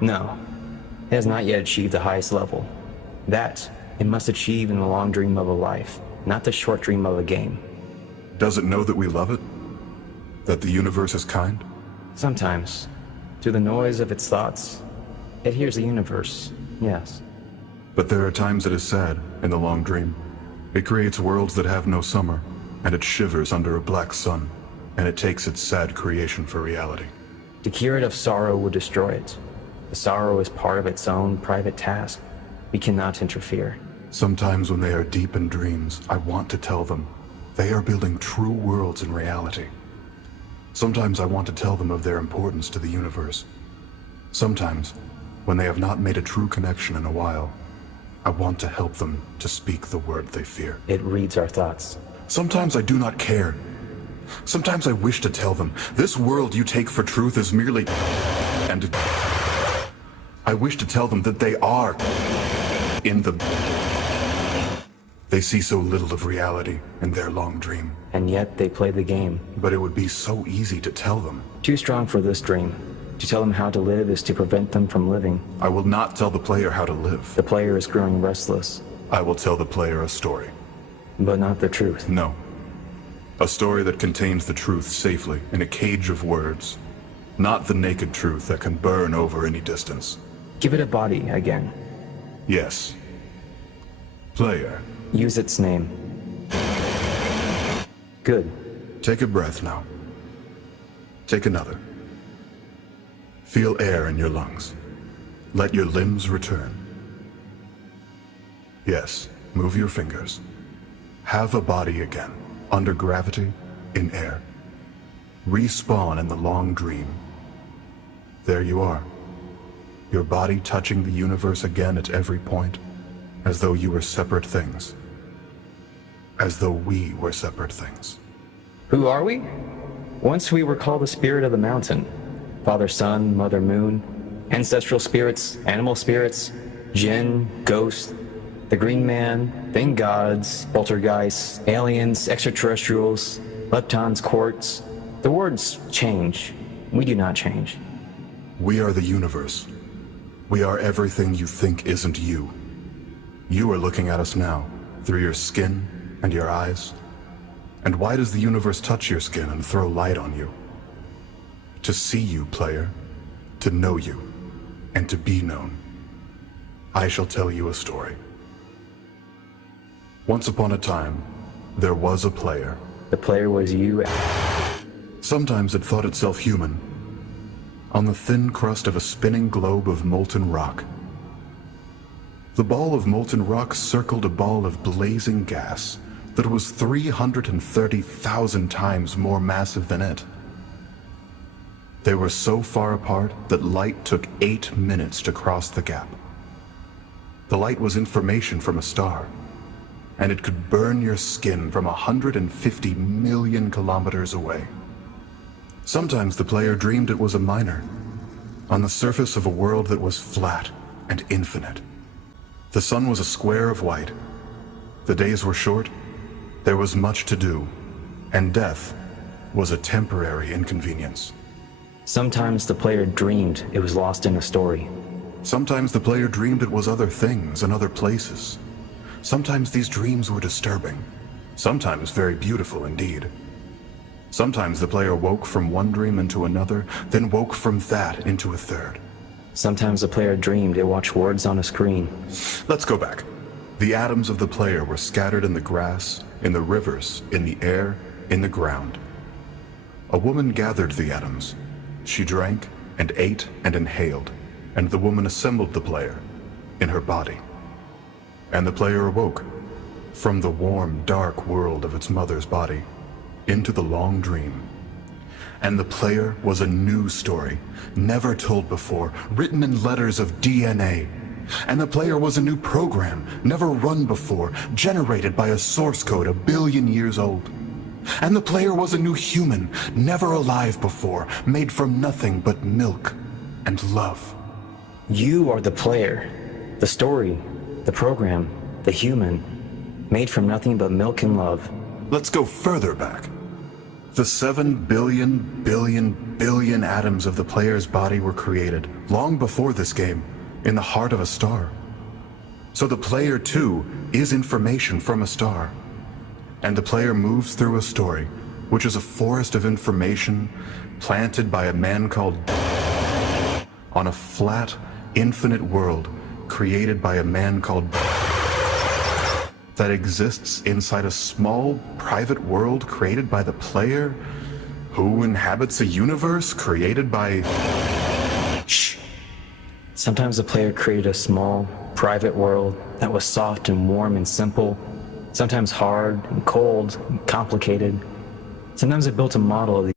No, it has not yet achieved the highest level. That, it must achieve in the long dream of a life, not the short dream of a game. Does it know that we love it? That the universe is kind? Sometimes, through the noise of its thoughts, it hears the universe, yes. But there are times it is sad in the long dream. It creates worlds that have no summer, and it shivers under a black sun, and it takes its sad creation for reality. To cure it of sorrow would destroy it. The sorrow is part of its own private task. We cannot interfere. Sometimes when they are deep in dreams, I want to tell them they are building true worlds in reality. Sometimes I want to tell them of their importance to the universe. Sometimes, when they have not made a true connection in a while, I want to help them to speak the word they fear. It reads our thoughts. Sometimes I do not care. Sometimes I wish to tell them, this world you take for truth is merely... And I wish to tell them that they are in the... They see so little of reality in their long dream. And yet they play the game. But it would be so easy to tell them. Too strong for this dream. To tell them how to live is to prevent them from living. I will not tell the player how to live. The player is growing restless. I will tell the player a story. But not the truth. No. A story that contains the truth safely in a cage of words. Not the naked truth that can burn over any distance. Give it a body again. Yes. Player. Use its name. Good. Take a breath now. Take another. Feel air in your lungs. Let your limbs return. Yes, move your fingers. Have a body again, under gravity, in air. Respawn in the long dream. There you are. Your body touching the universe again at every point, as though you were separate things. As though we were separate things. Who are we? Once we were called the spirit of the mountain. Father Sun, Mother Moon, ancestral spirits, animal spirits, jinn, ghost, the green man, thing gods, poltergeists, aliens, extraterrestrials, leptons, quartz. The words change. We do not change. We are the universe. We are everything you think isn't you. You are looking at us now, through your skin and your eyes. And why does the universe touch your skin and throw light on you? To see you, player, to know you, and to be known. I shall tell you a story. Once upon a time, there was a player. The player was you. Sometimes it thought itself human, on the thin crust of a spinning globe of molten rock. The ball of molten rock circled a ball of blazing gas that was 330,000 times more massive than it. They were so far apart that light took 8 minutes to cross the gap. The light was information from a star, and it could burn your skin from 150 million kilometers away. Sometimes the player dreamed it was a miner, on the surface of a world that was flat and infinite. The sun was a square of white. The days were short, there was much to do, and death was a temporary inconvenience. Sometimes the player dreamed it was lost in a story. Sometimes the player dreamed it was other things and other places. Sometimes these dreams were disturbing, sometimes very beautiful indeed. Sometimes the player woke from one dream into another, then woke from that into a third. Sometimes the player dreamed it watched words on a screen. Let's go back. The atoms of the player were scattered in the grass, in the rivers, in the air, in the ground. A woman gathered the atoms. She drank and ate and inhaled, and the woman assembled the player in her body. And the player awoke from the warm, dark world of its mother's body into the long dream. And the player was a new story, never told before, written in letters of DNA. And the player was a new program, never run before, generated by a source code 1 billion years old. And the player was a new human, never alive before, made from nothing but milk and love. You are the player, the story, the program, the human, made from nothing but milk and love. Let's go further back. The 7 billion atoms of the player's body were created long before this game, in the heart of a star. So the player, too, is information from a star. And the player moves through a story, which is a forest of information planted by a man called on a flat, infinite world created by a man called that exists inside a small, private world created by the player who inhabits a universe created by... Shh. Sometimes the player created a small, private world that was soft and warm and simple, sometimes hard and cold and complicated. Sometimes it built a model of the